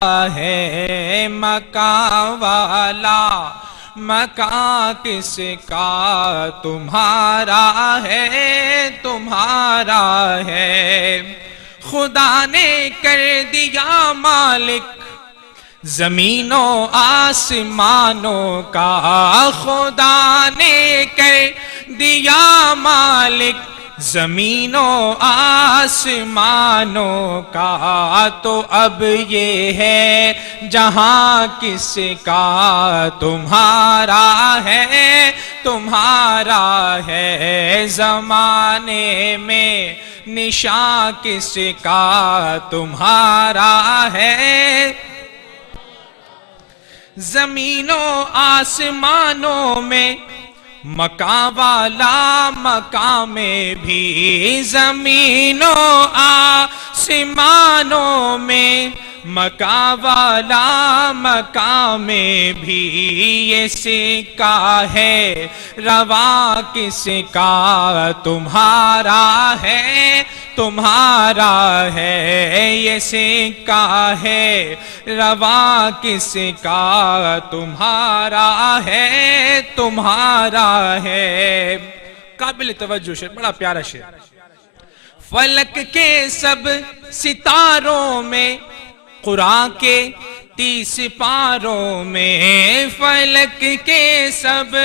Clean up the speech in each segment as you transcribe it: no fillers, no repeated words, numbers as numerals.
ہے مکان والا، مکان کس کا تمہارا ہے، تمہارا ہے۔ خدا نے کر دیا مالک زمین و آسمانوں کا، خدا نے کر دیا مالک زمین و آسمانوں کا، تو اب یہ ہے جہاں کس کا تمہارا ہے، تمہارا ہے۔ زمانے میں نشاں کس کا تمہارا ہے۔ زمین و آسمانوں میں مکان والا، مکان میں بھی زمین و آسمانوں میں مکان والا، مکان میں بھی یہ سکہ ہے رواں کس کا تمہارا ہے، تمہارا ہے۔ یہ سکہ ہے رواں کس کا تمہارا ہے، تمہارا ہے۔ قابل توجہ شعر، بڑا پیارا شعر۔ فلک کے سب ستاروں میں قرآن کے 30 پاروں میں، فلک کے سب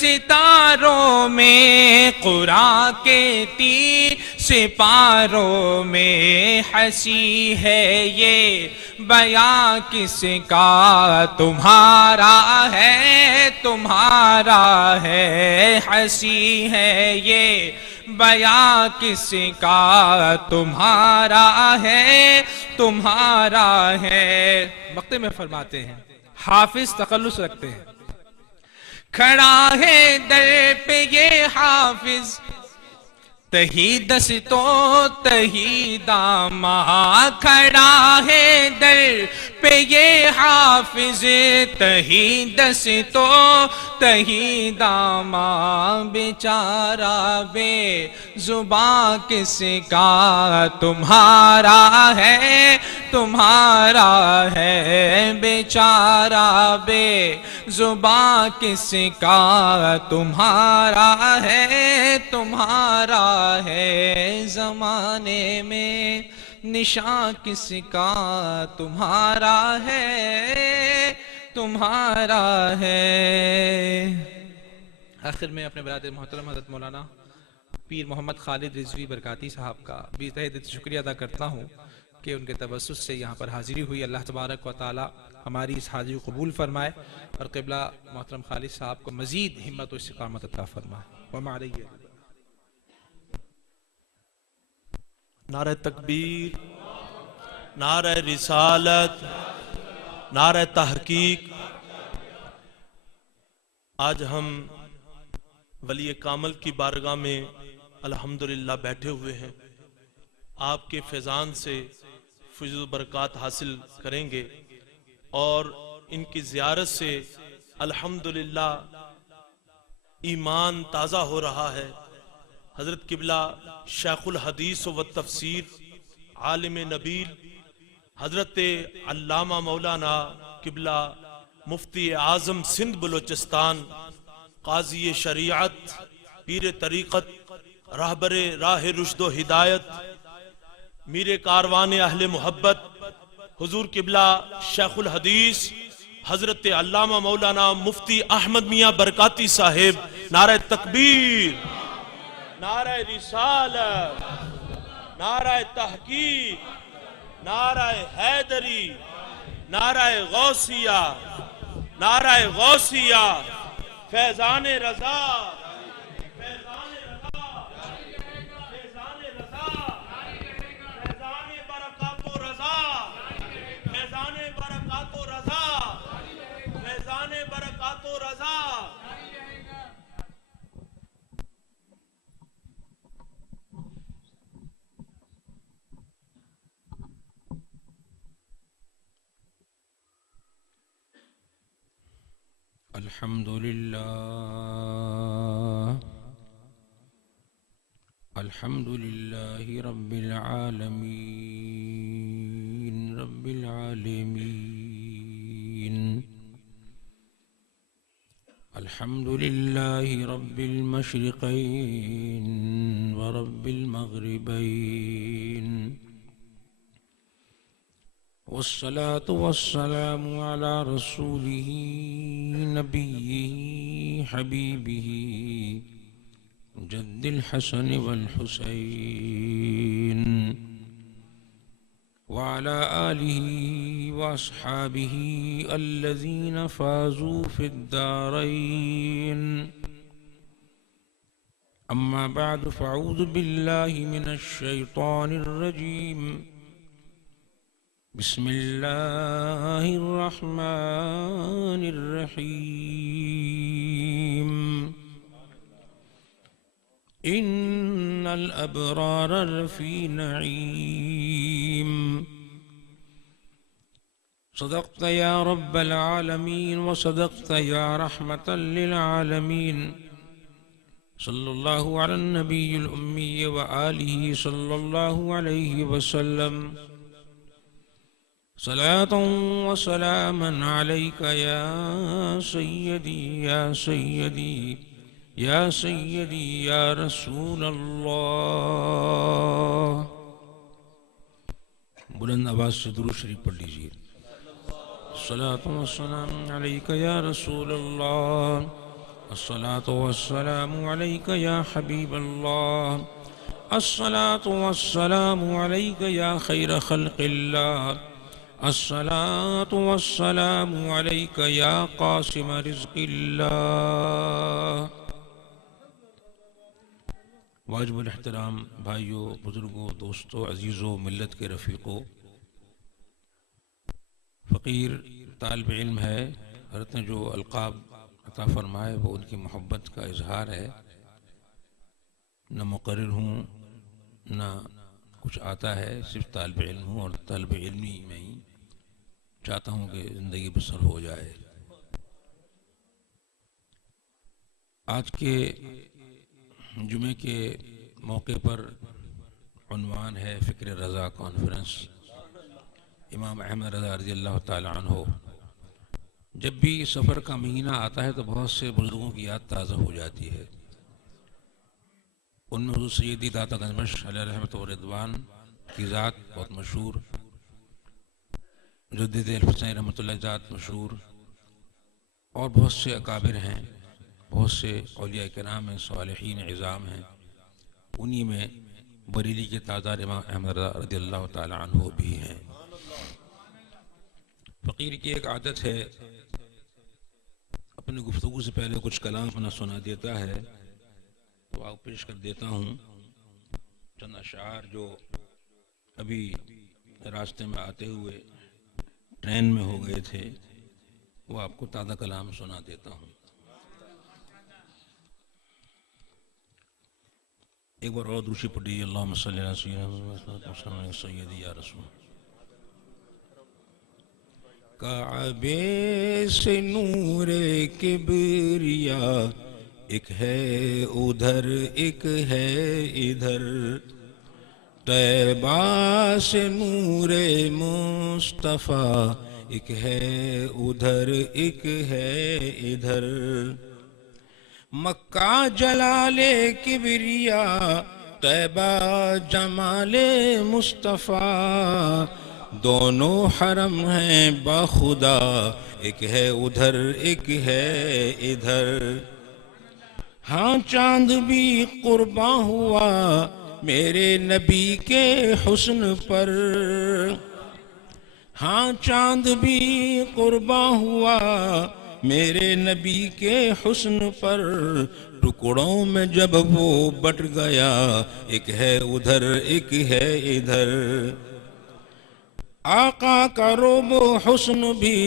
ستاروں میں قرآن کے 30 پاروں میں، ہنسی ہے یہ بیان کس کا تمہارا ہے، تمہارا ہے۔ ہنسی ہے یہ بیان کس کا تمہارا ہے، تمہارا ہے۔ مقطع میں فرماتے ہیں، حافظ تخلص رکھتے ہیں، کھڑا ہے در پہ یہ حافظ، تہی دستوں تہی داماں، کھڑا ہے در پہ یہ حافظ، تہی دستوں تہی داماں، بیچارہ بے زباں کس کا تمہارا ہے، تمہارا ہے۔ بیچارہ بے زباں کس کا تمہارا ہے، تمہارا ہے۔ زمانے میں نشاں کس کا تمہارا ہے، تمہارا ہے۔ آخر میں اپنے برادر محترم حضرت مولانا پیر محمد خالد رضوی برکاتی صاحب کا بھی تہہ دل سے شکریہ ادا کرتا ہوں کہ ان کے توسط سے یہاں پر حاضری ہوئی۔ اللہ تبارک و تعالی ہماری اس حاضری کو قبول فرمائے اور قبلہ محترم خالد صاحب کو مزید ہمت و استقامت عطا فرمائے۔ وما علیہ۔ نعرہ تکبیر، نعرہ رسالت، نعرہ تحقیق۔ آج ہم ولی کامل کی بارگاہ میں الحمدللہ بیٹھے ہوئے ہیں، آپ کے فیضان سے فیض و برکات حاصل کریں گے، اور ان کی زیارت سے الحمدللہ ایمان تازہ ہو رہا ہے۔ حضرت قبلہ شیخ الحدیث و تفسیر عالم نبیل حضرت علامہ مولانا قبلہ مفتی اعظم سندھ بلوچستان، قاضی شریعت، پیر طریقت، راہبر راہ رشد و ہدایت، میر کاروان اہل محبت، حضور قبلہ شیخ الحدیث حضرت علامہ مولانا مفتی احمد میاں برکاتی صاحب، نعرہ تکبیر، نعرہ رسالت، نعرہ تحقیق، نعرہ حیدری، نعرہ غوثیہ، نعرہ غوثیہ، فیضان رضا، فیضان رضا، فیضان رضا، فیضان برکات و رضا، فیضان برکات و رضا، فیضان برکات و رضا۔ الحمدللہ، الحمدللہ رب العالمین، رب العالمين. الحمد لله رب المشرقين ورب المغربين، والصلاة والسلام على رسوله نبيه حبيبه جد الحسن والحسين، وعلى آله وأصحابه الذين فازوا في الدارين. أما بعد، فأعوذ بالله من الشيطان الرجيم. بسم الله الرحمن الرحيم. إن الأبرار لفي نعيم. صدقت يا رب العالمين، وصدقت يا رحمة للعالمين. صلى الله على النبي الأمي وآله صلى الله عليه وسلم. صلاة وسلاما عليك يا سيدي يا سيدي یا سیدی یا رسول اللہ. بلند آواز سے درود شریف پڑھ لیجیے. الصلاۃ والسلام علیک یا رسول اللہ، الصلاۃ والسلام علیک یا حبیب اللہ، الصلاۃ والسلام علیک یا خیر خلق اللہ، الصلاۃ والسلام علیک یا قاسم رزق اللہ. واجب الاحترام بھائیوں، بزرگوں، دوستوں، عزیزوں، ملت کے رفیقوں، فقیر طالب علم ہے. حضرت نے جو القاب عطا فرمائے وہ ان کی محبت کا اظہار ہے. نہ مقرر ہوں نہ کچھ آتا ہے، صرف طالب علم ہوں، اور طالب علمی میں ہی چاہتا ہوں کہ زندگی بسر ہو جائے. آج کے جمعے کے موقع پر عنوان ہے فکر رضا کانفرنس. امام احمد رضا رضی اللہ تعالی عنہ. جب بھی سفر کا مہینہ آتا ہے تو بہت سے بزرگوں کی یاد تازہ ہو جاتی ہے. ان میں حضور سیدی داتا گنج بخش علیہ رحمت و رضوان کی ذات بہت مشہور، مجدد الحسین رحمۃ اللہ ذات مشہور، اور بہت سے اکابر ہیں، بہت سے اولیاء کرام ہیں، صالحین عظام ہیں. انہی میں بریلی کے تاجدار امام احمد رضا رضی اللہ تعالی عنہ بھی ہیں. فقیر کی ایک عادت ہے، اپنی گفتگو سے پہلے کچھ کلام اپنا سنا دیتا ہے، تو آپ پیش کر دیتا ہوں. چند اشعار جو ابھی راستے میں آتے ہوئے ٹرین میں ہو گئے تھے، وہ آپ کو تازہ کلام سنا دیتا ہوں. ایک بار اور درود پڑھیے. اللہم صلی علی سیدنا سیدی یا رسول. کعبے سے نور کبریا ایک ہے ادھر ایک ہے ادھر، طیبہ سے نور مصطفیٰ ایک ہے ادھر ایک ہے ادھر، مکہ جلال کبریا طیبہ جمال مصطفیٰ، دونوں حرم ہیں بخدا ایک ہے ادھر ایک ہے ادھر. ہاں چاند بھی قرباں ہوا میرے نبی کے حسن پر، ہاں چاند بھی قرباں ہوا میرے نبی کے حسن پر، ٹکڑوں میں جب وہ بٹ گیا ایک ہے ادھر ایک ہے ادھر. آقا کا روب و حسن بھی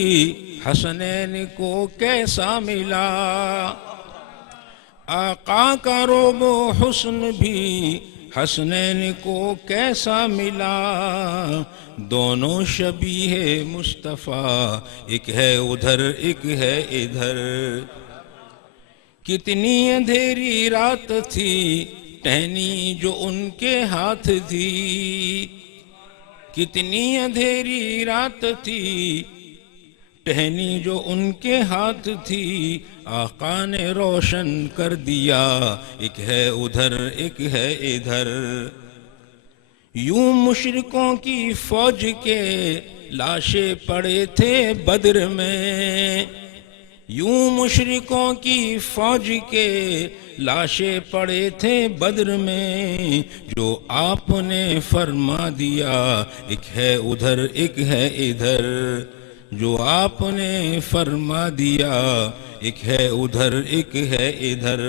حسنین کو کیسا ملا، آقا کا روب و حسن بھی حسنین کو کیسا ملا، دونوں شبیہ مصطفیٰ ایک ہے ادھر ایک ہے ادھر. کتنی اندھیری رات تھی ٹہنی جو ان کے ہاتھ تھی، کتنی اندھیری رات تھی، ٹہنی جو ان کے ہاتھ تھی، آقا نے روشن کر دیا، ایک ہے ادھر ایک ہے ادھر۔ یوں مشرکوں کی فوج کے لاشیں پڑے تھے بدر میں، یوں مشرکوں کی فوج کے لاشیں پڑے تھے بدر میں، جو آپ نے فرما دیا ایک ہے ادھر ایک ہے ادھر، جو آپ نے فرما دیا ایک ہے ادھر ایک ہے ادھر۔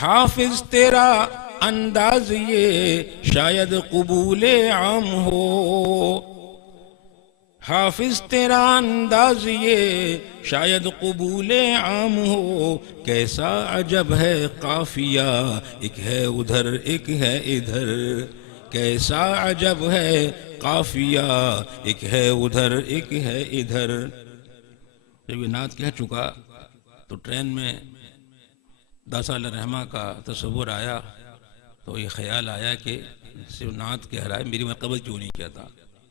حافظ تیرا انداز یہ شاید قبول عام ہو، حافظ تیرا انداز یہ شاید قبول عام ہو، کیسا عجب ہے قافیہ ایک ہے ادھر ایک ہے ادھر، کیسا عجب ہے قافیہ ایک ہے ادھر ایک ہے ادھر۔ جب یہ نعت کہہ چکا تو ٹرین میں داسا علیہ رحمہ کا تصور آیا، تو یہ خیال آیا کہ صرف نعت کہہ رہا ہے، میری منقبت کیوں نہیں کہتا،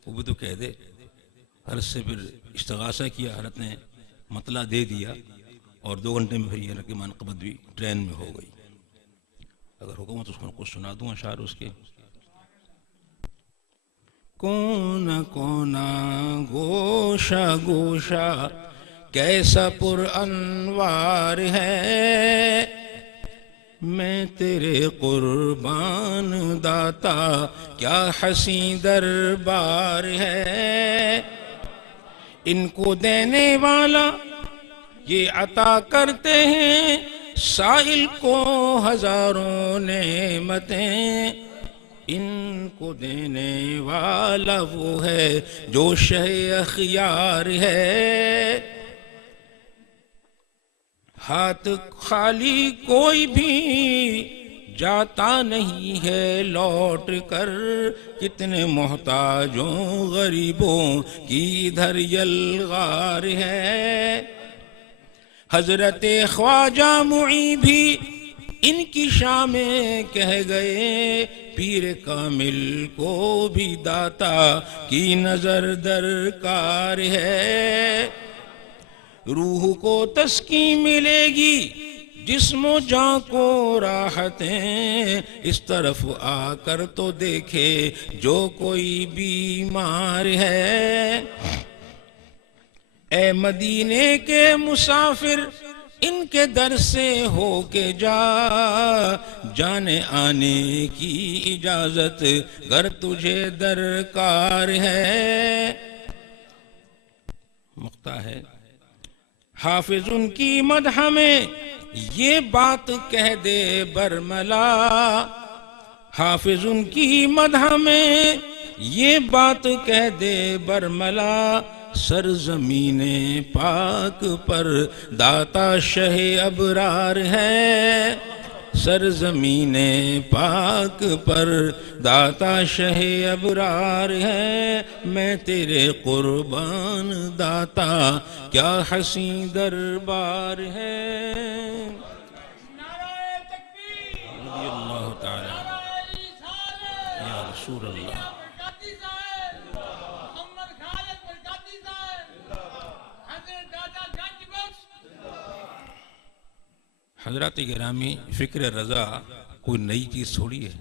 وہ بھی تو کہہ دے۔ حضرت سے پھر استغاثہ کیا، حضرت نے مطلع دے دیا، اور 2 گھنٹے میں پھر یہ کی منقبت بھی ٹرین میں ہو گئی۔ اگر حکم تو اس کو کچھ سنا دوں اشعار اس کے۔ کونا کونا گوشہ گوشہ کیسا پر انوار ہے، میں تیرے قربان داتا کیا حسین دربار ہے، ان کو دینے والا یہ عطا کرتے ہیں سائل کو ہزاروں نعمتیں، ان کو دینے والا وہ ہے جو شہ اخیار ہے، ہاتھ خالی کوئی بھی جاتا نہیں ہے لوٹ کر، کتنے محتاجوں غریبوں کی ادھر یلغار ہے، حضرت خواجہ معی بھی ان کی شان میں کہہ گئے، پیر کامل کو بھی داتا کی نظر درکار ہے، روح کو تسکین ملے گی جسم و جان کو راحتیں، اس طرف آ کر تو دیکھے جو کوئی بیمار ہے، اے مدینے کے مسافر ان کے در سے ہو کے جا، جانے آنے کی اجازت گر تجھے درکار ہے۔ مقطع ہے، حافظ ان کی مدح میں یہ بات کہہ دے برملا، حافظ ان کی مدح میں یہ بات کہہ دے برملا، سرزمین پاک پر داتا شہ ابرار ہے، سرزمین پاک پر داتا شہ ابرار ہے، میں تیرے قربان داتا کیا حسین دربار ہے۔ رضی اللہ تعالی یا رسول اللہ۔ حضرات گرامی، فکر رضا کوئی نئی چیز تھوڑی ہے،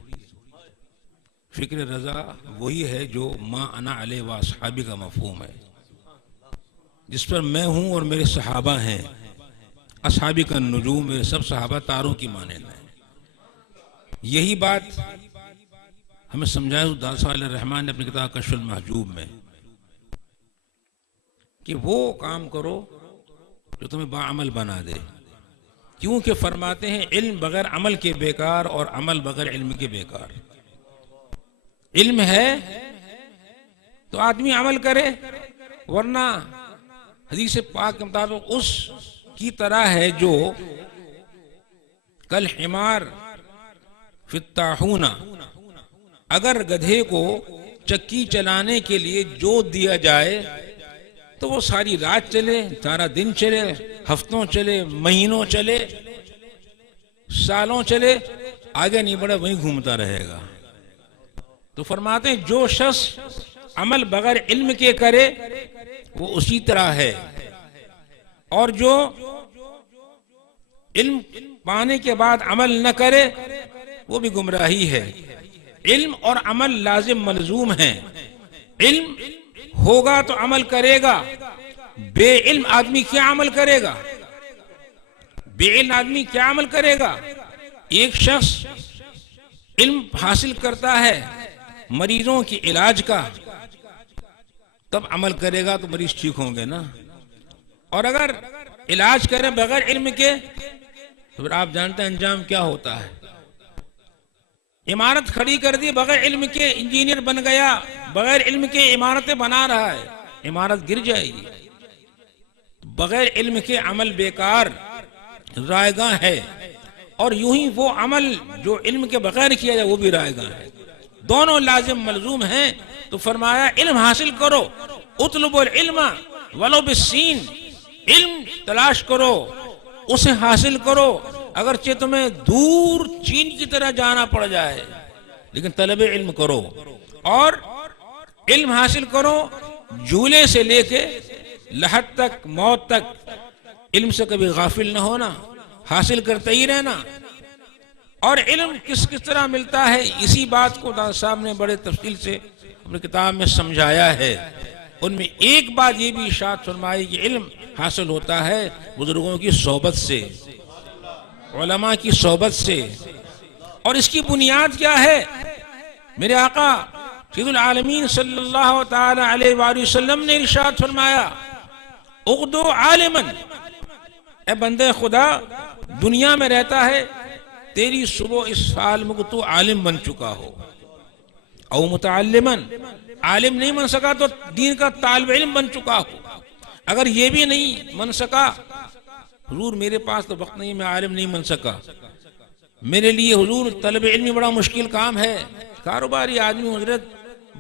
فکر رضا وہی ہے جو ما انا علیہ و اصحابی کا مفہوم ہے، جس پر میں ہوں اور میرے صحابہ ہیں، اصحابی کا نجوم، میرے سب صحابہ تاروں کی مانند ہیں۔ یہی بات ہمیں سمجھایا داسا علیہ الرحمن نے اپنی کتاب کشف المحجوب میں، کہ وہ کام کرو جو تمہیں باعمل بنا دے، کیونکہ فرماتے ہیں علم بغیر عمل کے بیکار اور عمل بغیر علم کے بیکار۔ علم ہے تو آدمی عمل کرے، ورنہ حدیث پاک کے مطابق اس کی طرح ہے جو کل حمار فی الطاحون، اگر گدھے کو چکی چلانے کے لیے جوت دیا جائے تو وہ ساری رات چلے، سارا دن چلے، ہفتوں چلے، مہینوں چلے، سالوں چلے، آگے نہیں بڑھا، وہیں گھومتا رہے گا۔ تو تو فرماتے ہیں جو شخص عمل بغیر علم کے کرے وہ اسی طرح ہے، اور جو علم پانے کے بعد عمل نہ کرے وہ بھی گمراہی ہے۔ علم اور عمل لازم ملزوم ہیں۔ علم ہوگا تو عمل کرے گا، بے علم آدمی کیا عمل کرے گا؟ بے علم آدمی کیا عمل کرے گا؟ ایک شخص علم حاصل کرتا ہے مریضوں کے علاج کا، تب عمل کرے گا تو مریض ٹھیک ہوں گے نا۔ اور اگر علاج کریں بغیر علم کے تو پھر آپ جانتے ہیں انجام کیا ہوتا ہے۔ عمارت کھڑی کر دی بغیر علم کے، انجینئر بن گیا، بغیر علم کے عمارتیں بنا رہا ہے، عمارت گر جائے گی۔ بغیر علم کے عمل بیکار، رائے گاں ہے، اور یوں ہی وہ عمل جو علم کے بغیر کیا جائے وہ بھی رائے گاں ہے۔ دونوں لازم ملزوم ہیں۔ تو فرمایا علم حاصل کرو، اطلب العلم ولو بالسین، علم تلاش کرو، اسے حاصل کرو، اگرچہ تمہیں دور چین کی طرح جانا پڑ جائے، لیکن طلب علم کرو۔ اور علم حاصل کرو جھولے سے لے کے لحد تک، موت تک، علم سے کبھی غافل نہ ہونا، حاصل کرتے ہی رہنا۔ اور علم کس طرح ملتا ہے، اسی بات کو دادا صاحب نے بڑے تفصیل سے اپنی کتاب میں سمجھایا ہے۔ ان میں ایک بات یہ بھی ارشاد فرمائی کہ علم حاصل ہوتا ہے بزرگوں کی صحبت سے، علماء کی صحبت سے۔ اور اس کی بنیاد کیا ہے؟ میرے آقا سید العالمین صلی اللہ تعالی علیہ وآلہ وسلم نے ارشاد فرمایا، اغدو عالما، اے بندے خدا دنیا میں رہتا ہے، تیری صبح اس سال میں تو عالم بن چکا ہو، او متعلما، عالم نہیں بن سکا تو دین کا طالب علم بن چکا ہو۔ اگر یہ بھی نہیں بن سکا، حضور میرے پاس تو وقت نہیں، میں عالم نہیں بن سکا، میرے لیے حضور طلب علم بڑا مشکل کام ہے، کاروباری آدمی ہوں حضرت،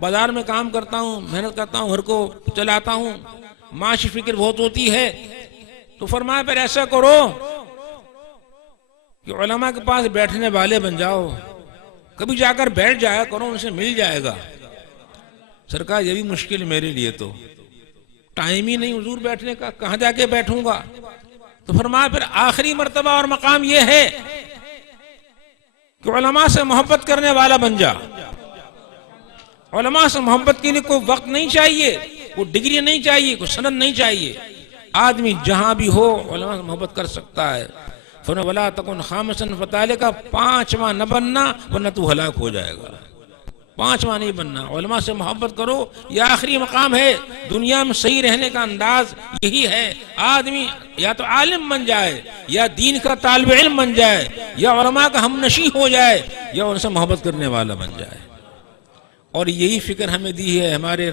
بازار میں کام کرتا ہوں، محنت کرتا ہوں، گھر کو چلاتا ہوں، معاشی فکر بہت ہوتی ہے۔ تو فرمایا پھر ایسا کرو کہ علماء کے پاس بیٹھنے والے بن جاؤ، کبھی جا کر بیٹھ جایا کرو، ان سے مل جائے گا۔ سرکار یہ بھی مشکل میرے لیے، تو ٹائم ہی نہیں حضور بیٹھنے کا، کہاں جا کے بیٹھوں گا؟ تو فرمایا پھر آخری مرتبہ اور مقام یہ ہے کہ علماء سے محبت کرنے والا بن جا۔ علماء سے محبت کے لیے کوئی وقت نہیں چاہیے، کوئی ڈگری نہیں چاہیے، کوئی سند نہیں چاہیے، آدمی جہاں بھی ہو علماء سے محبت کر سکتا ہے۔ فرمایا وَلَا تَكُنْ خَامِسًا فَذَلِكَ، پانچواں نہ بننا ورنہ تو ہلاک ہو جائے گا، پانچواں نہیں بننا، علماء سے محبت کرو، یہ آخری مقام ہے۔ دنیا میں صحیح رہنے کا انداز یہی ہے، آدمی یا تو عالم بن جائے، یا دین کا طالب علم بن جائے، یا علماء کا ہم نشیں ہو جائے، یا ان سے محبت کرنے والا بن جائے۔ اور یہی فکر ہمیں دی ہے ہمارے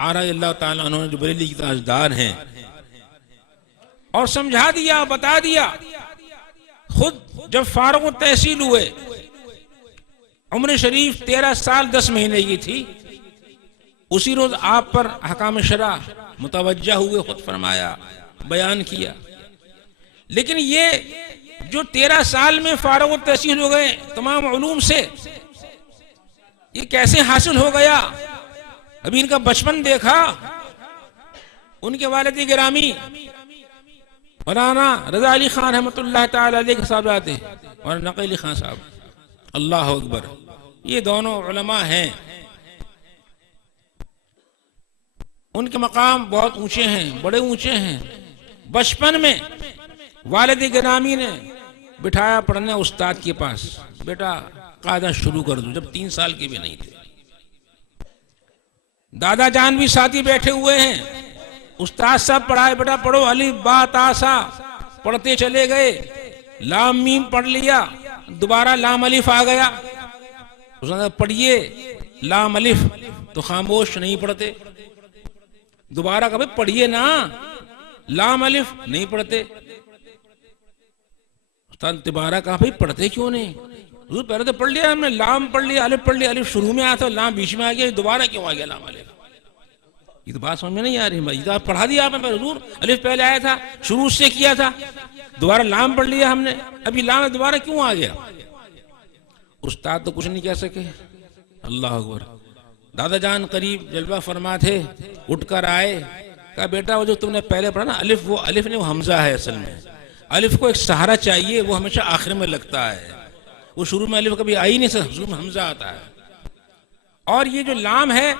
آرا اللہ تعالیٰ عنہ جو بریلی کے تاجدار ہیں، اور سمجھا دیا، بتا دیا۔ خود جب فارغ التحصیل ہوئے، عمر شریف 13 سال 10 مہینے کی تھی، اسی روز آپ پر احکام شرع متوجہ ہوئے، خود فرمایا، بیان کیا۔ لیکن یہ جو 13 سال میں فارغ التحصیل ہو گئے تمام علوم سے، یہ کیسے حاصل ہو گیا؟ ابھی ان کا بچپن دیکھا، ان کے والد گرامی مولانا رضا علی خان رحمۃ اللہ تعالی علیہ کے صاحب آتے ہیں، اور نقی علی خان صاحب، اللہ اکبر، یہ دونوں علماء ہیں، ان کے مقام بہت اونچے ہیں، بڑے اونچے ہیں۔ بچپن میں والد گرامی نے بٹھایا پڑھنے استاد کے پاس، بیٹا قاعدہ شروع کر دو، جب 3 سال کے بھی نہیں تھے۔ دادا جان بھی ساتھی بیٹھے ہوئے ہیں، استاد صاحب پڑھائے، بیٹا پڑھو، الف با تا سا، پڑھتے چلے گئے، لام میم پڑھ لیا، دوبارہ لام الف آ گیا، اس نے پڑھیے لام الف، تو خاموش نہیں پڑھتے، دوبارہ کبھی پڑھیے نا، لام الف نہیں پڑھتے۔ استاد دوبارہ کہا بھائی پڑھتے کیوں نہیں؟ حضور پہلے تو پڑھ لیا ہم نے، لام پڑھ لیا، الف پڑھ لیا، الف شروع میں آیا تھا، لام بیچ میں آ گیا، دوبارہ کیوں آ گیا لام الف؟ یہ تو بات سمجھ میں نہیں آ رہی بھائی، تو پڑھا دیا آپ نے، حضور الف پہلے آیا تھا، شروع سے کیا تھا، دوبارہ لام پڑھ لیا ہم نے، ابھی لام دوبارہ کیوں آ گیا؟ استاد تو کچھ نہیں کہہ سکے، اللہ اکبر. دادا جان قریب جلوہ فرما تھے, اٹھ کر آئے, کہا بیٹا وہ جو تم نے پہلے پڑھا نا الف, وہ الف نہیں, وہ حمزہ ہے اصل میں. الف کو ایک سہارا چاہیے, وہ ہمیشہ آخر میں لگتا ہے. وہ شروع میں الف کبھی آئی نہیں, شروع میں حمزہ آتا ہے. اور یہ جو لام ہے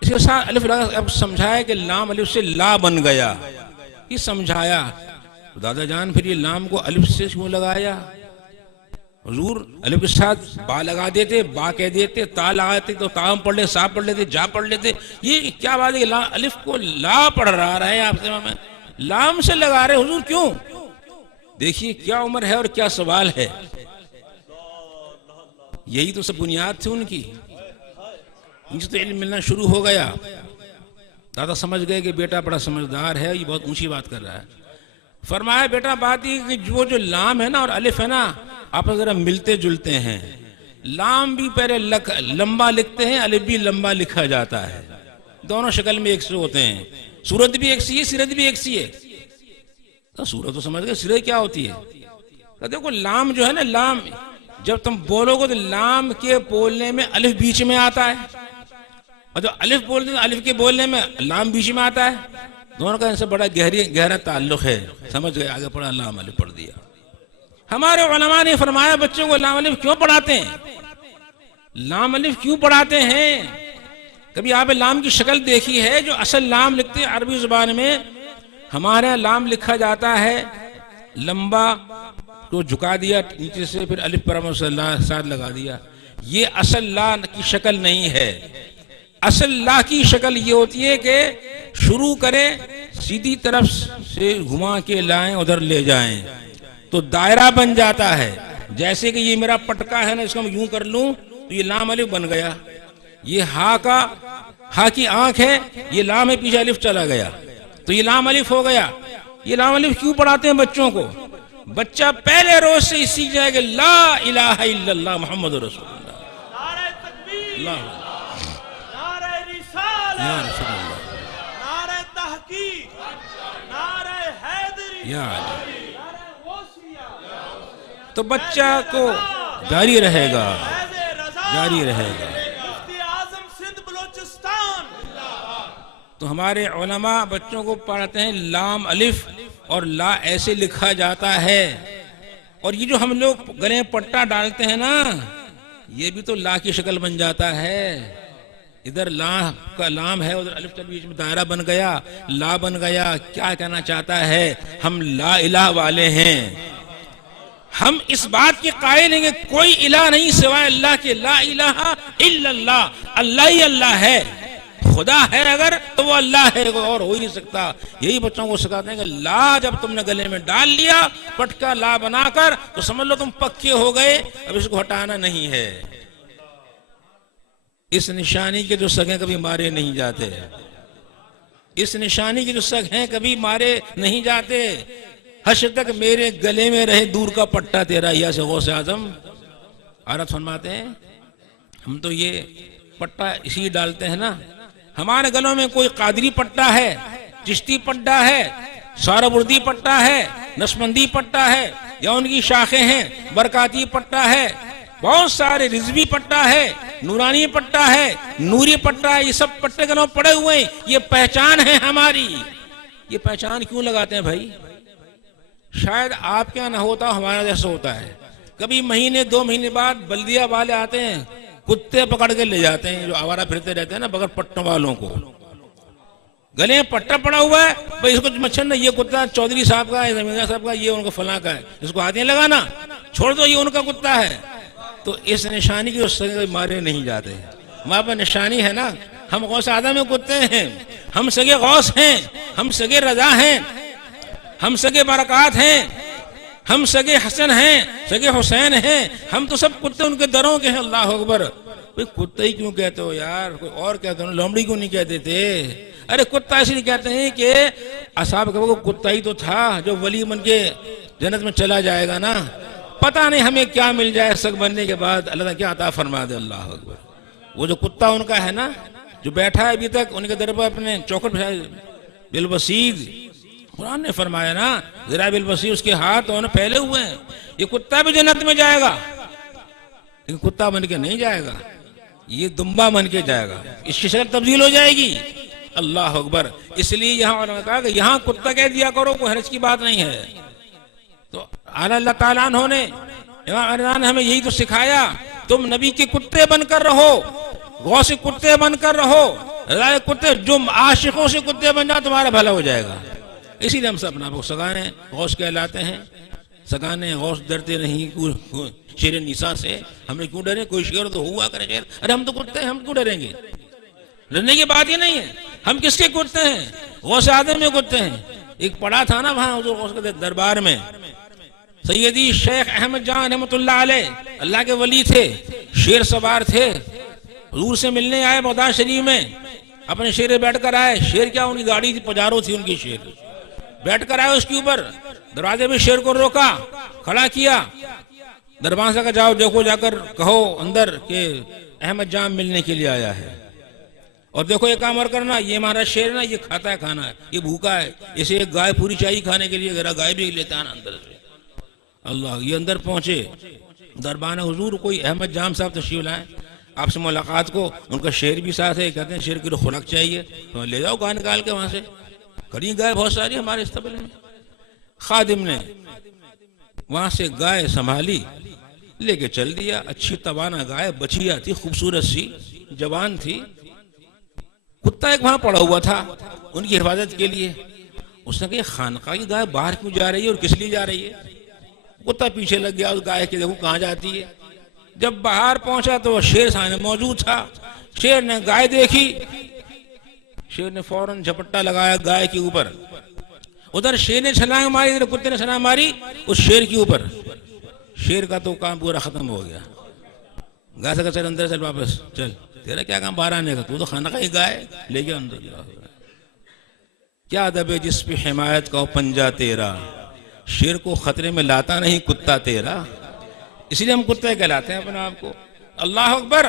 اس کے ساتھ الف لگا, اب سمجھایا کہ لام الف سے لا بن گیا, یہ سمجھایا. دادا جان پھر یہ لام کو الف سے کیوں لگایا؟ حضور الف کے ساتھ با لگا دیتے, با کہہ دیتے, تا لگاتے تو تام پڑھ لے, سا پڑھ لیتے, جا پڑھ لیتے. یہ کیا بات ہے کہ الف کو لا پڑھ رہا ہے, آپ سے میں لام سے لگا رہے حضور کیوں؟ دیکھیے کیا عمر ہے اور کیا سوال ہے. یہی تو سب بنیاد تھی ان کی, ان سے تو علم ملنا شروع ہو گیا. دادا سمجھ گئے کہ بیٹا بڑا سمجھدار ہے, یہ بہت اونچی بات کر رہا ہے. فرمایا بیٹا بات یہ کہ وہ جو لام ہے نا اور الف ہے نا, آپ ذرا ملتے جلتے ہیں. لام بھی پہلے لمبا لکھتے ہیں, الف بھی لمبا لکھا جاتا ہے, دونوں شکل میں ایک سے ہوتے ہیں. صورت بھی ایک سی ہے, سیرت بھی ایک سی ہے. صورت تو سمجھ گئے, سیرت کیا ہوتی ہے؟ دیکھو لام جو ہے نا, لام جب تم بولو گے تو لام کے بولنے میں الف بیچ میں آتا ہے, اور جو الف بولتے ہیں الف کے بولنے میں لام بیچ میں آتا ہے. دونوں کا ان سے بڑا گہرا تعلق ہے. سمجھ گئے, آگے پڑھا, لام الف پڑھ دیا. ہمارے علماء نے فرمایا بچوں کو لام الف کیوں پڑھاتے ہیں؟ لام الف کیوں پڑھاتے ہیں؟ کبھی آپ لام کی شکل دیکھی ہے؟ جو اصل لام لکھتے ہیں عربی زبان میں, ہمارے یہاں لام لکھا جاتا ہے لمبا, تو جھکا دیا نیچے سے, پھر الف پر ساتھ لگا دیا. یہ اصل لا کی شکل نہیں ہے. اصل لا کی شکل یہ ہوتی ہے کہ شروع کریں, سیدھی طرف سے گھما کے لائیں, ادھر لے جائیں تو دائرہ بن جاتا ہے. جیسے کہ یہ میرا پٹکا ہے نا, اس کو میں یوں کر لوں تو یہ لام الف بن گیا. یہ ہا کی آنکھ ہے, یہ لام ہے, پیچھے الف چلا گیا تو یہ لام الف ہو گیا. یہ لام الف کیوں پڑھاتے ہیں بچوں کو؟ بچہ پہلے روز سے سیکھ جائے کہ لا الہ الا اللہ محمد رسول اللہ. نعرہ تکبیر, نعرہ یا رسالت, رسول اللہ, نعرہ تحقیق, نعرہ حیدری, نعرہ غوثیہ. تو بچہ کو جاری رہے گا, فیض رضا, جاری رہے گا. مفتی اعظم سندھ بلوچستان. تو ہمارے علماء بچوں کو پڑھاتے ہیں لام الف, اور لا ایسے لکھا جاتا ہے. اور یہ جو ہم لوگ گلے میں پٹا ڈالتے ہیں نا, یہ بھی تو لا کی شکل بن جاتا ہے. ادھر لا کا لام ہے, ادھر الف چل بیچ میں دائرہ بن گیا, لا بن گیا. کیا کہنا چاہتا ہے؟ ہم لا الہ والے ہیں. ہم اس بات کے قائل ہیں کہ کوئی الہ نہیں سوائے اللہ کے. لا الہ الا اللہ, اللہ ہی اللہ ہے. خدا ہے اگر تو وہ اللہ ہے, کوئی اور ہو ہی نہیں سکتا. یہی بچوں کو سکھاتے ہیں کہ لا جب تم نے گلے میں ڈال لیا پٹکا لا بنا کر, تو سمجھ لو تم پکے ہو گئے, اب اس کو ہٹانا نہیں ہے. اس نشانی کے جو سگ ہیں کبھی مارے نہیں جاتے. اس نشانی کے جو سگ ہیں کبھی مارے نہیں جاتے. حشر تک میرے گلے میں رہے دور کا پٹا تیرا, یا سے غوث اعظم عرب فرماتے ہیں. ہم تو یہ پٹا اسی ڈالتے ہیں نا. ہمارے گلوں میں کوئی قادری پٹا ہے, چشتی پٹا ہے, سہرابردی پٹا ہے, نشمندی پٹا ہے, یا ان کی شاخیں ہیں, برکاتی پٹا ہے, بہت سارے رضوی پٹا ہے, نورانی پٹا ہے, نوری پٹا ہے. یہ سب پٹے گلوں پڑے ہوئے ہیں. یہ پہچان ہے ہماری. یہ پہچان کیوں لگاتے ہیں بھائی؟ شاید آپ کے یہاں نہ ہوتا, ہمارا جیسا ہوتا ہے. کبھی مہینے 2 مہینے بعد بلدیہ والے آتے ہیں, کتے پکڑ کے لے جاتے ہیں, جو آوارہ پھرتے رہتے ہیں نا بغیر پٹوں والوں کو. گلے میں پٹا پڑا ہوا ہے, بھائی اس کو مچھر نہ, یہ کتا چودھری صاحب کا ہے, زمیندار صاحب کا, یہ ان کا فلاں کا ہے, اس کو ہاتھ نہیں لگانا, چھوڑ دو, یہ ان کا کتا ہے. تو اس نشانی کی سگے مارے نہیں جاتے. ہمارے پاس نشانی ہے نا, ہم غوث اعظم میں کتے ہیں, ہم سگے غوث ہیں, ہم سگے رضا ہیں, ہم سگے برکات ہیں, ہم سگے حسن ہیں, سگے حسین ہیں. ہم تو سب کتے ان کے دروں کے ہیں. اللہ اکبر. بھئی کتا ہی کیوں کہتے ہو یار؟ کوئی اور کہتے ہو, لومڑی کیوں نہیں کہتے تھے؟ ارے کتا اس لیے کہتے ہیں کہ اصحاب کا وہ کتا ہی تو تھا جو ولی بن کے جنت میں چلا جائے گا نا. پتہ نہیں ہمیں کیا مل جائے سگ بننے کے بعد, اللہ تعالیٰ کیا عطا فرما دے. اللہ اکبر. وہ جو کتا ان کا ہے نا, جو بیٹھا ہے ابھی تک ان کے در پر اپنے چوکھٹ پہ, بالبسید, قرآن نے فرمایا نا, ذرا بالبسید, اس کے ہاتھ اور پھیلے ہوئے ہیں. یہ کتا بھی جنت میں جائے گا, لیکن کتا بن کے نہیں جائے گا. یہ دمبا بن کے جائے گا، اس کی شکل تبدیل ہو جائے گی۔ اللہ اکبر۔ اس لیے یہاں علماء نے کہا کہ یہاں کتا کہہ دیا کرو، کوئی حرج کی بات نہیں ہے۔ تو اعلیٰ اللہ تعالیٰ عنہ نے، امام ارزان نے ہمیں یہی تو سکھایا، تم نبی کے کتے بن کر رہو، غوث کتے بن کر رہو، رضا کتے، جو عاشقوں سے کتے بن جاؤ تمہارا بھلا ہو جائے گا۔ اسی لیے ہم سب اپنا سگانے غوث کہلاتے ہیں، سگانے غوث ڈرتے نہیں شیر نساء سے، ہم نے کیوں ڈرے؟ کوئی شیر تو ہوا کرے شیر، ارے ہم تو کتے ہیں، ہم کیوں ڈریں گے؟ ڈرنے کی بات یہ نہیں ہے، ہم کس کے کتے ہیں؟ غوث اعظم میں کتے ہیں۔ ایک پڑا تھا نا وہاں حضور غوث کے دربار میں، سیدی شیخ احمد جان رحمۃ اللہ علیہ، اللہ کے ولی تھے، شیر سوار تھے، حضور سے ملنے آئے بغداد شریف میں، اپنے شیر پہ بیٹھ کر آئے۔ شیر کیا؟ ان کی گاڑی تھی، پجارو تھی ان کی، شیر بیٹھ کر آئے اس کے اوپر، دروازے میں شیر کو روکا، کھڑا کیا، دربان سے کہا جاؤ دیکھو، جا کر کہو اندر کہ احمد جان ملنے کے لیے آیا ہے، اور دیکھو یہ کام اور کرنا، یہ ہمارا شیر نا، یہ کھاتا ہے کھانا ہے، یہ بھوکا ہے، اسے ایک گائے پوری چاہیے کھانے کے لیے، ذرا گائے بھی لیتا ہے نا اندر سے۔ اللہ، یہ اندر پہنچے دربان حضور، کوئی احمد جام صاحب تشریف لائیں آپ سے ملاقات کو، ان کا شیر بھی ساتھ ہے، کہتے ہیں شیر کی خوراک چاہیے، تو لے جاؤ گائے نکال کے وہاں سے، کڑی گائے بہت ساری ہمارے استقبال میں۔ خادم نے وہاں سے گائے سنبھالی، لے کے چل دیا، اچھی توانا گائے، بچیا تھی، خوبصورت سی، جوان تھی۔ کتا ایک وہاں پڑا ہوا تھا ان کی حفاظت کے لیے، اس نے کہا خانقاہ کی گائے باہر کیوں جا رہی ہے اور کس لیے جا رہی ہے؟ کتا پیچھے لگ گیا اس گائے کے، دیکھو کہاں جاتی ہے۔ جب باہر پہنچا تو وہ شیر سامنے موجود تھا، شیر نے گائے دیکھی، شیر نے فوراً جھپٹا لگایا گائے کے اوپر، ادھر شیر نے چھلانگ ماری، ادھر کتے نے چھلانگ ماری اس شیر کے اوپر، شیر کا تو کام پورا ختم ہو گیا۔ گائے سے کہا چل اندر چل، واپس چل، تیرا کیا کام باہر آنے کا، تو خانقاہ ہی گائے، لے گیا اندر۔ کیا ادب ہے جس پہ حمایت کا پنجہ تیرا، شیر کو خطرے میں لاتا نہیں کتا تیرا، اسی لیے ہم کتے کہلاتے ہیں اپنے آپ کو۔ اللہ اکبر۔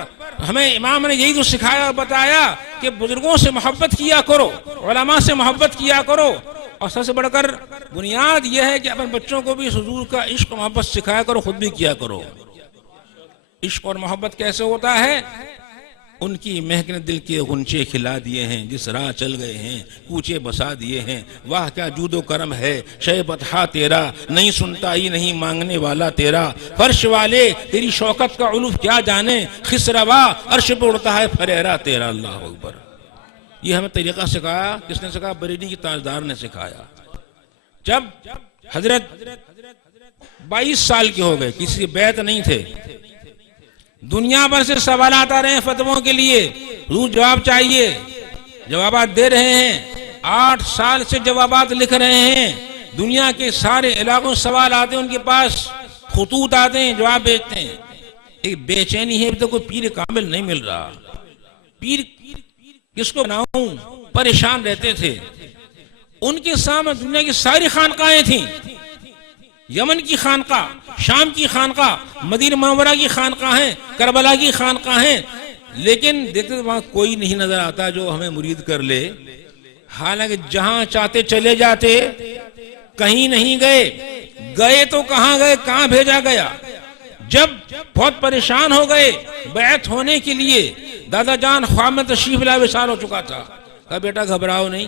ہمیں امام نے یہی تو سکھایا اور بتایا کہ بزرگوں سے محبت کیا کرو، علماء سے محبت کیا کرو، اور سب سے بڑھ کر بنیاد یہ ہے کہ اپنے بچوں کو بھی حضور کا عشق و محبت سکھایا کرو، خود بھی کیا کرو۔ عشق اور محبت کیسے ہوتا ہے؟ ان کی مہک نے دل کے غنچے کھلا دیے ہیں، جس راہ چل گئے ہیں کوچے بسا دیے ہیں، واہ کیا جود و کرم ہے شے بطحا تیرا، نہیں سنتا ہی نہیں مانگنے والا تیرا، فرش والے تیری شوکت کا علوف کیا جانے، خسروا عرش پہ اڑتا ہے فریرا تیرا۔ اللہ اکبر۔ یہ ہمیں طریقہ سکھایا، کس نے سکھایا؟ بریلی کی تاجدار نے سکھایا۔ جب حضرت 22 سال کے ہو گئے، کسی بیعت نہیں تھے، دنیا بھر سے سوالات آ رہے ہیں فتووں کے لیے، حضور جواب چاہیے، جوابات دے رہے ہیں، 8 سال سے جوابات لکھ رہے ہیں، دنیا کے سارے علاقوں سے سوال آتے ہیں ان کے پاس، خطوط آتے ہیں، جواب بھیجتے ہیں۔ ایک بے چینی ہے، اب تک کوئی پیر کامل نہیں مل رہا، پیر کس کو بناؤں، پریشان رہتے تھے۔ ان کے سامنے دنیا کی ساری خانقاہیں تھیں، یمن کی خانقاہ، شام کی خانقاہ، مدینہ منورہ کی خانقاہیں، کربلا کی خانقاہیں، لیکن دیکھتے وہاں کوئی نہیں نظر آتا جو ہمیں مرید کر لے۔ حالانکہ جہاں چاہتے چلے جاتے، کہیں نہیں گئے، گئے تو کہاں گئے، کہاں بھیجا گیا۔ جب بہت پریشان ہو گئے بیعت ہونے کے لیے، دادا جان خواب میں تشریف لائے، وصال ہو چکا تھا، کہا بیٹا گھبراؤ نہیں،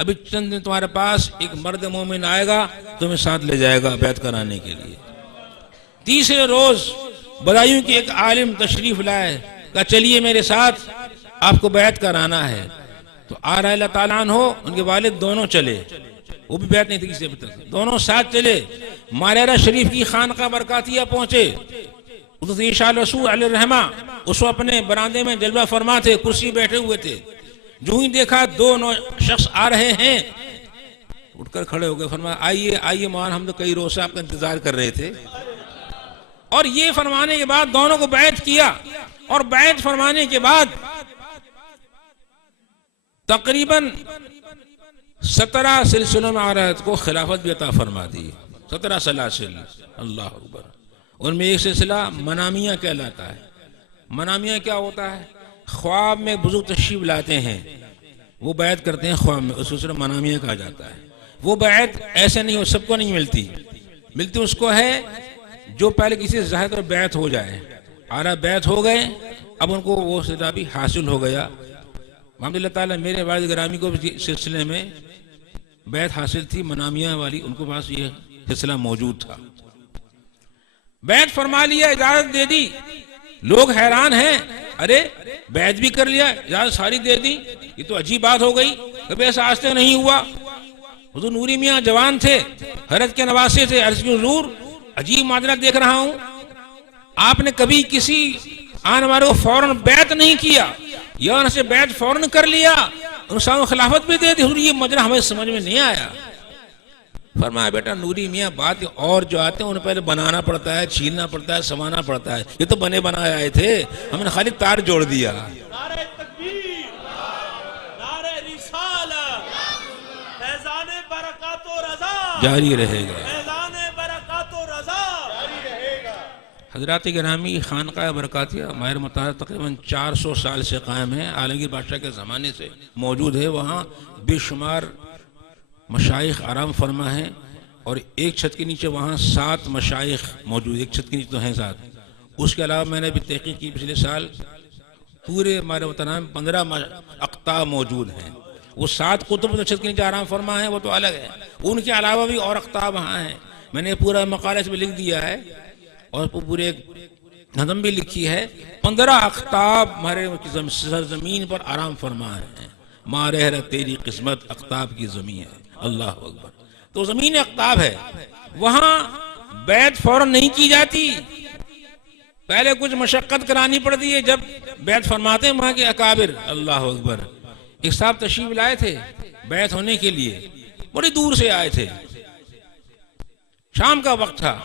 ابھی چند دن تمہارے پاس ایک مرد مومن آئے گا، تمہیں ساتھ لے جائے گا بیعت کرانے کے لیے۔ تیسرے روز بدایوں کے ایک عالم تشریف لائے، کہا چلیے میرے ساتھ، آپ کو بیعت کرانا ہے۔ تو آرہ اللہ تعالیٰ عنہ، ان کے والد دونوں چلے، وہ بھی بیعت نہیں تھی کسی ابھی تک، دونوں ساتھ چلے، ماریرہ شریف کی خانقاہ برکاتیہ پہنچے۔ حضرت عیسیٰ رسول علیہ الرحمہ اس وقت اپنے براندے میں جلوہ فرما تھے، کرسی بیٹھے ہوئے تھے، جو ہی دیکھا 2 شخص آ رہے ہیں، اٹھ کر کھڑے ہو گئے، فرمایا آئیے آئیے مولانا، ہم تو کئی روز سے آپ کا انتظار کر رہے تھے۔ اور یہ فرمانے کے بعد دونوں کو بیعت کیا، اور بیعت فرمانے کے بعد تقریباً 17 سلسلوں میں عورت کو خلافت بھی عطا فرما دی، 17 سلاسل۔ اللہ اکبر۔ ان میں ایک سلسلہ منامیہ کہلاتا ہے۔ منامیہ کیا ہوتا ہے؟ خواب میں بزرگ تشریف لاتے ہیں، وہ بیعت کرتے ہیں خواب میں، اس سلسلہ منامیہ کہا جاتا ہے۔ وہ بیعت ایسے نہیں ہو، سب کو نہیں ملتی، ملتی اس کو ہے جو پہلے کسی ظاہر پر بیعت ہو جائے، اعلیٰ بیعت ہو گئے، اب ان کو وہ سزا بھی حاصل ہو گیا۔ الحمد للہ تعالیٰ میرے والد گرامی کو بھی سلسلے میں بیعت حاصل تھی، منامیہ والی، ان کو پاس یہ سلسلہ موجود تھا۔ بیعت فرما لیا، اجازت دے دی، لوگ حیران ہیں، ارے بیعت بھی کر لیا، اجازت ساری دے دی، یہ تو عجیب بات ہو گئی، کبھی ایسا آج تک نہیں ہوا۔ حضور نوری میاں جوان تھے، حضرت کے نواسے تھے، عرض کی حضور عجیب معاملہ دیکھ رہا ہوں، آپ نے کبھی کسی آنے والے کو فوراً بیعت نہیں کیا، یا ان سے بیعت فوراً کر لیا، ان کو خلافت بھی دے دی، حضور یہ مجرا ہمیں سمجھ میں نہیں آیا۔ فرمایا بیٹا نوری میاں بات اور جو آتے ہیں انہیں پہلے بنانا پڑتا ہے، چھیلنا پڑتا ہے، سوانا پڑتا ہے، یہ تو بنے بنائے آئے تھے، ہم نے خالی تار جوڑ دیا۔ نعرہ تکبیر، نعرہ رسالت، فیضان برکات و رضا جاری رہے گا، فیضان برکات و رضا جاری رہے گا۔ حضرات گرامی، خانقاہ برکاتیہ ماہر مطہر تقریباً 400 سال سے قائم ہے، عالمگیر بادشاہ کے زمانے سے موجود ہے۔ وہاں بے شمار مشائخ آرام فرما ہیں، اور ایک چھت کے نیچے وہاں 7 مشائخ موجود، ایک چھت کے نیچے تو ہیں 7۔ اس کے علاوہ میں نے بھی تحقیق کی، پچھلے سال پورے ہمارے وطن میں 15 اقطاب موجود ہیں۔ وہ 7 قطب جو چھت کے نیچے آرام فرما ہیں وہ تو الگ ہے، ان کے علاوہ بھی اور اقطاب وہاں ہیں۔ میں نے پورا مقالہ اس میں لکھ دیا ہے، اور پورے نظم بھی لکھی ہے۔ 15 اقطاب ہمارے سرزمین پر آرام فرما ہیں۔ مارے رہ تیری قسمت اقطاب کی زمین ہے، اللہ اکبر۔ تو زمین اقطاب ہے، وہاں بیعت فوراً نہیں کی جاتی، پہلے کچھ مشقت کرانی پڑتی ہے۔ جب بیعت فرماتے ہیں وہاں کے اکابر، اللہ اکبر۔ ایک صاحب تشریف لائے تھے بیعت ہونے کے لیے، بڑی دور سے آئے تھے، شام کا وقت تھا۔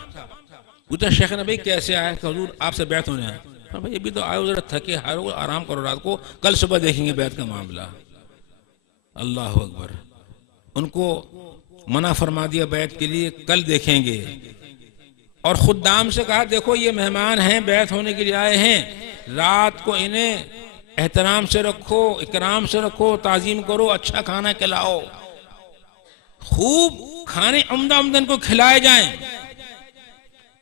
پوچھا شیخ نے بھائی کیسے آئے؟ کہ حضور آپ سے بیعت ہونے آئے۔ بھائی ابھی تو آئے ذرا تھکے ہارے ہو، آرام کرو رات کو، کل صبح دیکھیں گے بیعت کا معاملہ۔ اللہ اکبر۔ ان کو منع فرما دیا بیعت کے لیے، کل دیکھیں گے۔ اور خدام سے کہا دیکھو یہ مہمان ہیں، بیعت ہونے کے لیے آئے ہیں، رات کو انہیں احترام سے رکھو، اکرام سے رکھو، تعظیم کرو، اچھا کھانا کھلاؤ، خوب کھانے عمدہ عمدہ ان کو کھلائے جائیں۔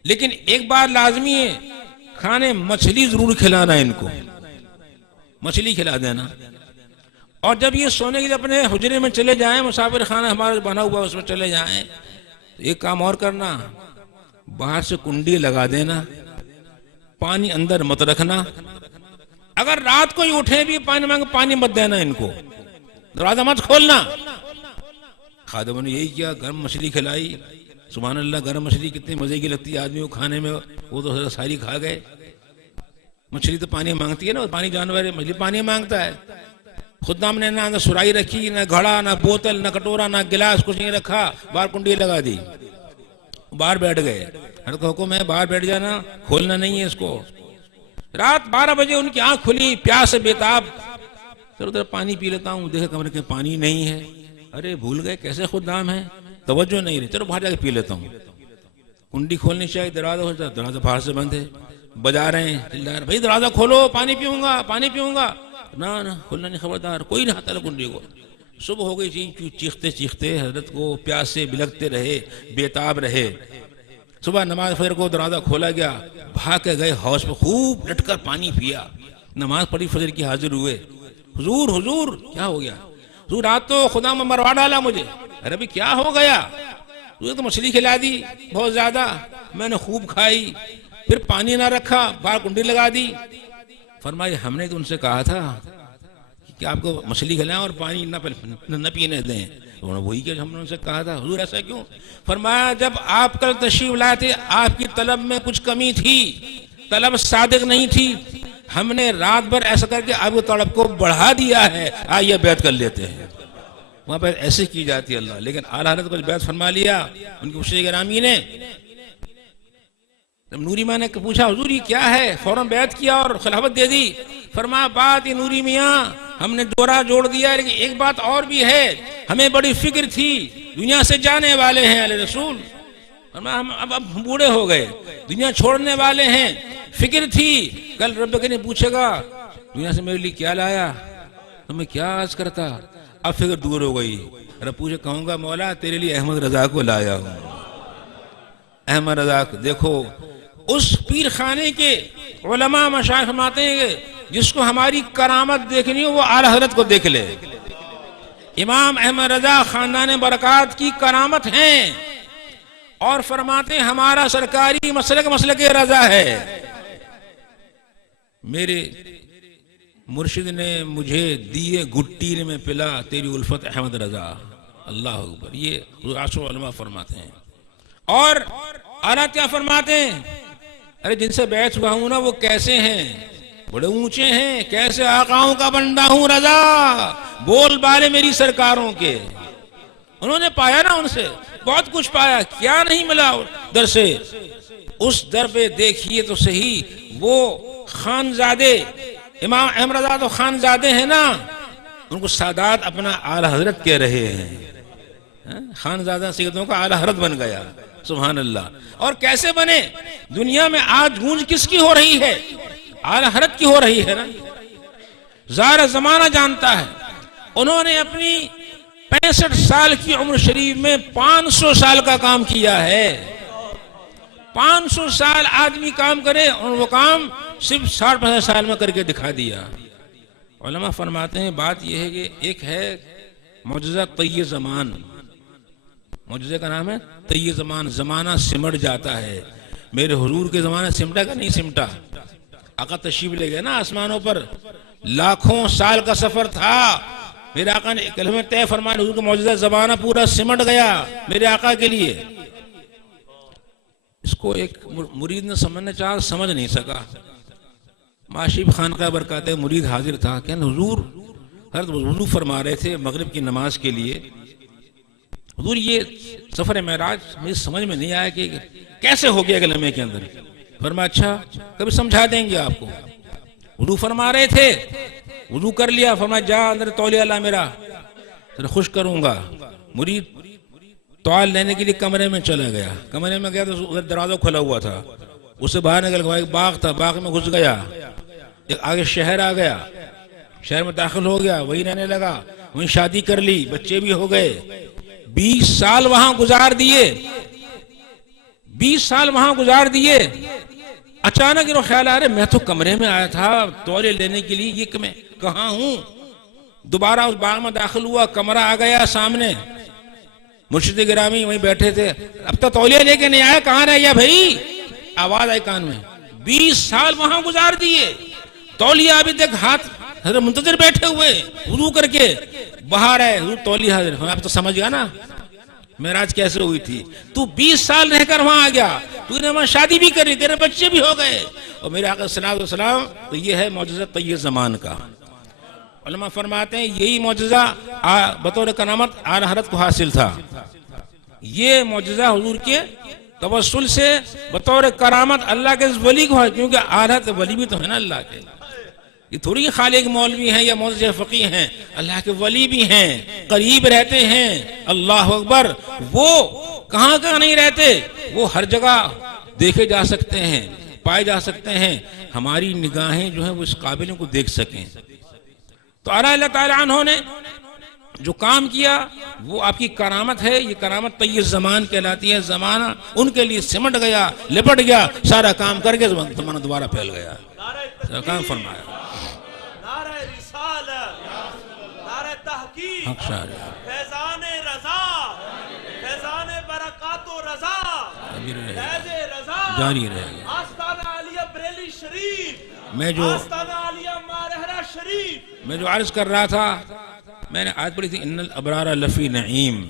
لیکن ایک بات لازمی ہے، کھانے مچھلی ضرور کھلانا ہے، ان کو مچھلی کھلا دینا۔ اور جب یہ سونے کے لیے اپنے حجرے میں چلے جائیں، مسافر خانہ ہمارا بنا ہوا اس میں چلے جائیں، ایک کام اور کرنا، باہر سے کنڈی لگا دینا، پانی اندر مت رکھنا۔ اگر رات کو ہی اٹھے بھی پانی مانگ، پانی مت دینا ان کو، دروازہ مت کھولنا۔ خادم نے یہی کیا، گرم مچھلی کھلائی، سبحان اللہ، گرم مچھلی کتنی مزے کی لگتی ہے آدمی کو کھانے میں، وہ تو ساری کھا گئے۔ مچھلی تو پانی مانگتی ہے نا، پانی جانور ہے، مچھلی پانی مانگتا ہے۔ خدام نے نہ سرائی رکھی، نہ گھڑا، نہ بوتل، نہ کٹورا، نہ گلاس، کچھ نہیں رکھا، باہر کنڈی لگا دی، باہر بیٹھ گئے۔ ہر کو حکم ہے باہر بیٹھ جانا، کھولنا نہیں ہے اس کو۔ رات 12 بجے ان کی آنکھ کھلی، پیاس سے بےتاب، پھر ادھر پانی پی لیتا ہوں، دیکھا کمرے کے پانی نہیں ہے، ارے بھول گئے کیسے خدام ہے، توجہ نہیں رہی، چلو باہر جا کے پی لیتا ہوں۔ کنڈی کھولنی چاہیے، دروازہ ہو جاتا، دروازہ باہر سے بند ہے، بجا رہے ہیں، بھائی دروازہ کھولو، پانی پیوں گا، پانی پیوں گا، نہ کھولنا نہیں، خبردار، کوئی نہیں ہاتھ کنڈی کو۔ صبح ہو گئی، چیختے چیختے حضرت کو پیاس سے بلکتے رہے، بےتاب رہے۔ صبح نماز فجر کو دروازہ کھولا گیا، بھاگ کے گئے حوض پہ، خوب لٹ کر پانی پیا، نماز پڑھی، فجر کی حاضر ہوئے۔ حضور حضور کیا ہو گیا؟ حضور رات تو خدا میں مروا ڈالا مجھے۔ ارے بھی کیا ہو گیا؟ تجھے تو مچھلی کھلا دی بہت زیادہ، میں نے خوب کھائی، پھر پانی نہ رکھا، باہر کنڈی لگا دی۔ فرمایا ہم نے تو ان سے کہا تھا کہ آپ کو مچھلی کھلائیں اور پانی نہ پینے دیں، وہی کہ ہم نے ان سے کہا تھا۔ حضور ایسا کیوں؟ فرمایا جب آپ کل تشریف لائے تھے آپ کی طلب میں کچھ کمی تھی، طلب صادق نہیں تھی، ہم نے رات بھر ایسا کر کے آپ کی طلب کو بڑھا دیا ہے، آئیے بیعت کر لیتے ہیں۔ وہاں پہ ایسے کی جاتی ہے اللہ، لیکن اعلیٰ حضرت کو بیعت فرما لیا ان کی مشرق گرامی نے۔ نوری میاں نے پوچھا حضور یہ کیا ہے؟ فوراً بیعت کیا اور خلافت دے دی۔ فرمایا بات یہ نوری میاں ہم نے دورہ جوڑ دیا، لیکن ایک بات اور بھی ہے، ہمیں بڑی فکر تھی، دنیا سے جانے والے ہیں علیہ رسول، فرمایا ہم اب بوڑھے ہو گئے، دنیا چھوڑنے والے ہیں، فکر تھی کل رب کریم پوچھے گا دنیا سے میرے لیے کیا لایا، تو میں کیا عرض کرتا، اب فکر دور ہو گئی۔ رب پوچھے کہوں گا مولا تیرے لیے احمد رضا کو لایا ہوں، احمد رضا کو۔ دیکھو اس پیر خانے کے علماء مشائخ فرماتے ہیں کہ جس کو ہماری کرامت دیکھنی ہو وہ اعلی حضرت کو دیکھ لے. امام احمد رضا خاندان برکات کی کرامت ہیں اور فرماتے ہیں ہمارا سرکاری مسلک مسلک رضا ہے. میرے مرشد نے مجھے دیے گٹی میں پلا تیری الفت احمد رضا. اللہ اکبر. یہ عاشق علماء فرماتے ہیں. اور اعلیٰ کیا فرماتے ہیں؟ ارے جن سے بیعت ہوا ہوں نا وہ کیسے ہیں؟ بڑے اونچے ہیں. کیسے آقاؤں کا بندہ ہوں رضا، بول بالے میری سرکاروں کے. انہوں نے پایا نا ان سے بہت کچھ پایا. کیا نہیں ملا در سے؟ اس در پہ دیکھیے تو صحیح. وہ خانزادے امام احمد رضا تو خانزادے ہیں نا، ان کو سادات اپنا اعلی حضرت کہہ رہے ہیں. خانزادہ سیدوں کا اعلی حضرت بن گیا. سبحان اللہ. اور کیسے بنے؟ دنیا میں آج گونج کس کی ہو رہی ہے؟ اعلی حضرت کی ہو رہی ہے نا. ظاہر زمانہ جانتا ہے. انہوں نے اپنی 65 سال کی عمر شریف میں 500 سال کا کام کیا ہے. 500 سال آدمی کام کرے اور وہ کام صرف 60-65 سال میں کر کے دکھا دیا. علماء فرماتے ہیں بات یہ ہے کہ ایک ہے معجزہ طی زمان. معجزے کا نام ہے طی زمان. زمانہ سمٹ جاتا ہے. میرے حضور کے زمانہ سمٹا کا نہیں سمٹا. آقا تشریف لے گئے نا آسمانوں پر. لاکھوں سال کا سفر تھا. میرے آقا نے کلمہ طے فرمایا. حضور کا معجزہ زمانہ پورا سمٹ گیا میرے آقا کے لیے. اس کو ایک مرید نے سمجھنا چاہا، سمجھ نہیں سکا. معاشیب خان کا برکات مرید حاضر تھا. کہنے حضور حضرت وضو فرما رہے تھے مغرب کی نماز کے لیے. حضور یہ سفر معراج مجھے سمجھ میں نہیں آیا کہ کیسے ہو گیا لمحے کے اندر. فرمایا اچھا کبھی سمجھا دیں گے آپ کو. وضو فرما رہے تھے، وضو کر لیا. فرمایا جا اندر تولیہ لا میرا خوش کروں گا. مرید توال لینے کے لیے کمرے میں چلا گیا. کمرے میں گیا تو ادھر دروازہ کھلا ہوا تھا. اسے باہر نکل گیا. ایک باغ تھا، باغ میں گھس گیا. ایک آگے شہر آ گیا، شہر میں داخل ہو گیا. وہی رہنے لگا. وہیں شادی کر لی، بچے بھی ہو گئے. 20 سال وہاں گزار دیے. 20 سال وہاں گزار دیے. اچانک انہوں خیال آ رہے میں تو کمرے میں آیا تھا تولیہ لینے کے لیے، یہ میں کہاں ہوں؟ دوبارہ اس باغ میں داخل ہوا. کمرہ آ گیا سامنے. مرشد گرامی وہیں بیٹھے تھے. اب تو تولیہ لے کے نہیں آیا، کہاں رہ گیا بھائی؟ آواز آئی کان میں. 20 سال وہاں گزار دیے. تولیہ ابھی تک ہاتھ حضرت منتظر بیٹھے ہوئے وضو کر کے. باہر آئے حضور تولیہ حاضر. اب تو سمجھ گیا نا معراج کیسے ہوئی تھی. تو 20 سال رہ کر وہاں آ گیا. تو نے وہاں شادی بھی کری، تیرے بچے بھی ہو گئے. اور میرے آقا صلی اللہ علیہ وسلم تو یہ ہے معجزہ طی زمان کا. علماء فرماتے ہیں یہی معجزہ بطور کرامت اعلی حضرت کو حاصل تھا. یہ معجزہ حضور کے توسل سے بطور کرامت اللہ کے ولی کو ہے. کیونکہ اعلی حضرت ولی بھی تو ہے نا اللہ کے. یہ تھوڑی خالق مولوی ہیں یا موزے فقی ہیں، اللہ کے ولی بھی ہیں، قریب رہتے ہیں. اللہ اکبر. وہ کہاں کہاں نہیں رہتے، وہ ہر جگہ دیکھے جا سکتے ہیں، پائے جا سکتے ہیں. ہماری نگاہیں جو ہیں وہ اس قابلوں کو دیکھ سکیں. تو اللہ تعالیٰ عنہ نے جو کام کیا وہ آپ کی کرامت ہے. یہ کرامت طی زمان کہلاتی ہے. زمانہ ان کے لیے سمٹ گیا، لپٹ گیا، سارا کام کر کے زمانہ دوبارہ پھیل گیا. کام فرمایا. نعرہ رسالت، نعرہ تحقیق، فیضان رضا، فیضان برکات و رضا، فیض رضا جاری رہے گا. آستانہ عالیہ بریلی شریف، آستانہ عالیہ مارہرہ شریف. میں جو عرض کر رہا تھا، میں نے آیت پڑھی تھی ان الابرار لفی نعیم.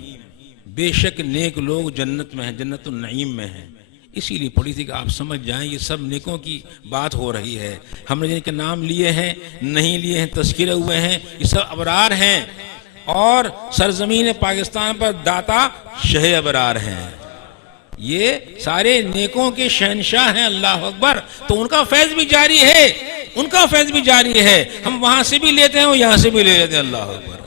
بے شک نیک لوگ جنت میں ہیں، جنت النعیم میں ہیں. اسی لیے پڑھی تھی کہ آپ سمجھ جائیں یہ سب نیکوں کی بات ہو رہی ہے. ہم نے جن کے نام لیے ہیں، نہیں لیے ہیں، تذکرے ہوئے ہیں، یہ سب ابرار ہیں. اور سرزمین پاکستان پر داتا شہ ابرار ہیں. یہ سارے نیکوں کے شہنشاہ ہیں. اللہ اکبر. تو ان کا فیض بھی جاری ہے، ان کا فیض بھی جاری ہے. ہم وہاں سے بھی لیتے ہیں اور یہاں سے بھی لے لیتے ہیں. اللہ اکبر.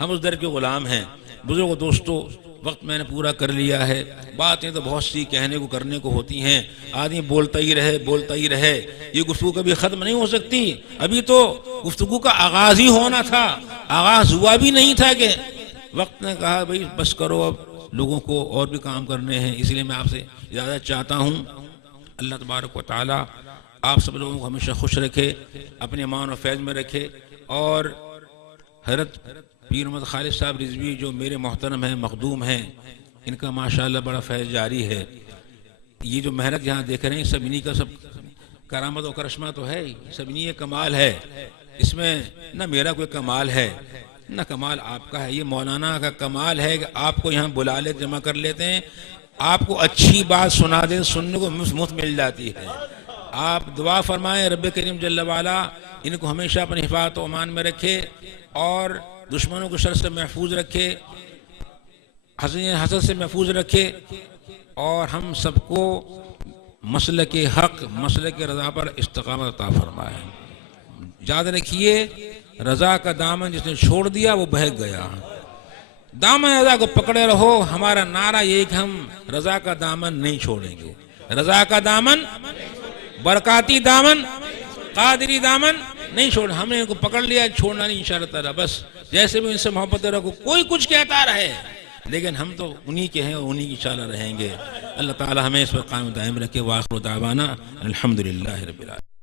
ہم اس در کے غلام ہیں. بزرگ دوستو، وقت میں نے پورا کر لیا ہے. باتیں تو بہت سی کہنے کو کرنے کو ہوتی ہیں. آدمی بولتا ہی رہے، بولتا ہی رہے. یہ گفتگو کبھی ختم نہیں ہو سکتی. ابھی تو گفتگو کا آغاز ہی ہونا تھا، آغاز ہوا بھی نہیں تھا کہ وقت نے کہا بھئی بس کرو، اب لوگوں کو اور بھی کام کرنے ہیں. اس لیے میں آپ سے اجازت چاہتا ہوں. اللہ تبارک و تعالی آپ سب لوگوں کو ہمیشہ خوش رکھے، اپنے امان و فیض میں رکھے، اور حضرت پیر محمد خالد صاحب رضوی جو میرے محترم ہیں، مخدوم ہیں، ان کا ماشاءاللہ بڑا فیض جاری ہے۔ یہ جو محنت یہاں دیکھ رہے ہیں سب انہی کا، سب کرامت و کرشمہ تو ہے، سب انہی کا کمال ہے، اس میں نہ میرا کوئی کمال ہے نہ کمال آپ کا ہے، یہ مولانا کا کمال ہے کہ آپ کو یہاں بلا لے، جمع کر لیتے ہیں، آپ کو اچھی بات سنا دیں، سننے کو مفت مل جاتی ہے۔ آپ دعا فرمائیں رب کریم جل وعلا ان کو ہمیشہ اپنی حفاظت و امان میں رکھے، اور دشمنوں کو شر سے محفوظ رکھے، حسد سے محفوظ رکھے، اور ہم سب کو مسلک حق، مسلک رضا پر استقامت عطا فرمائے۔ یاد رکھیے رضا کا دامن جس نے چھوڑ دیا وہ بہک گیا، دامن رضا کو پکڑے رہو۔ ہمارا نعرہ یہ کہ ہم رضا کا دامن نہیں چھوڑیں گے، رضا کا دامن، برکاتی دامن، قادری دامن نہیں چھوڑ، ہم نے ان کو پکڑ لیا، چھوڑنا نہیں انشاءاللہ تعالی۔ بس جیسے بھی ان سے محبت رکھو، کوئی کچھ کہتا رہے لیکن ہم تو انہی کے ہیں اور انہی کی انشاءاللہ رہیں گے۔ اللہ تعالی ہمیں اس پر قائم دائم رکھے۔ وآخر دعوانا الحمدللہ رب العالمین۔